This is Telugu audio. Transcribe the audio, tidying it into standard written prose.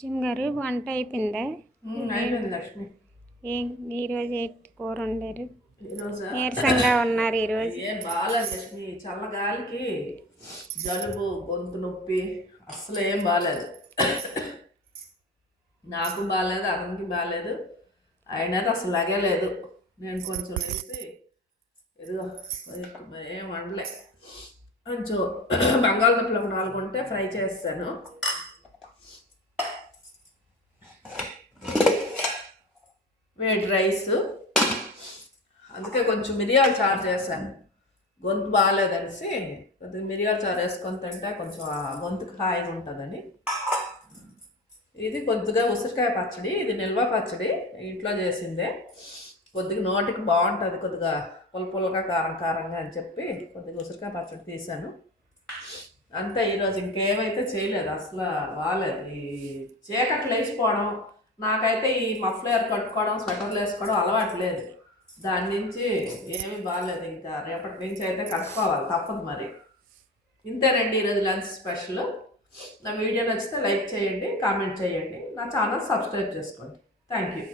జిమ్ గారు వంట అయిపోయిందా? అయిపోయింది లక్ష్మి. ఈరోజు ఏంటి కూర వండారు? ఈరోజు నీరసంగా ఉన్నారు ఈరోజు. ఏం బాగాలేదు లక్ష్మి, చల్లగాలికి జలుబు, గొంతు నొప్పి, అస్సలు ఏం బాగాలేదు. నాకు బాగాలేదు, అతనికి బాగాలేదు. అయినది అసలు లగలేదు. నేను కొంచెం వేసి ఏదో ఏం వండలే. కొంచెం బంగాళదుంపలు ఒక 4 ఉంటే ఫ్రై చేస్తాను. వేడి రైస్, అందుకే కొంచెం మిరియాల చారు చేశాను. గొంతు బాగాలేదనేసి కొద్దిగా మిరియాల చారు వేసుకొని తింటే కొంచెం గొంతుకు హాయిగా ఉంటుందని. ఇది కొద్దిగా ఉసిరికాయ పచ్చడి, ఇది నిల్వ పచ్చడి, ఇంట్లో చేసిందే. కొద్దిగా నోటికి బాగుంటుంది, కొద్దిగా పుల్లగా కారం కారంగా అని చెప్పి కొద్దిగా ఉసిరికాయ పచ్చడి తీశాను అంతే. ఈరోజు ఇంకేమైతే చేయలేదు, అసలు బాగాలేదు. ఈ చీకట్లు లేచిపోవడం, నాకైతే ఈ మఫ్లర్ కట్టుకోవడం, స్వెటర్లు వేసుకోవడం అలవాటు లేదు. దాని నుంచి ఏమీ బాగాలేదు. ఇంకా రేపటి నుంచి అయితే కట్టుకోవాలి, తప్పదు మరి. ఇంతేనండి ఈరోజు లంచ్ స్పెషల్. నా వీడియో నచ్చితే లైక్ చేయండి, కామెంట్ చేయండి, నా ఛానల్ సబ్స్క్రైబ్ చేసుకోండి. Thank you.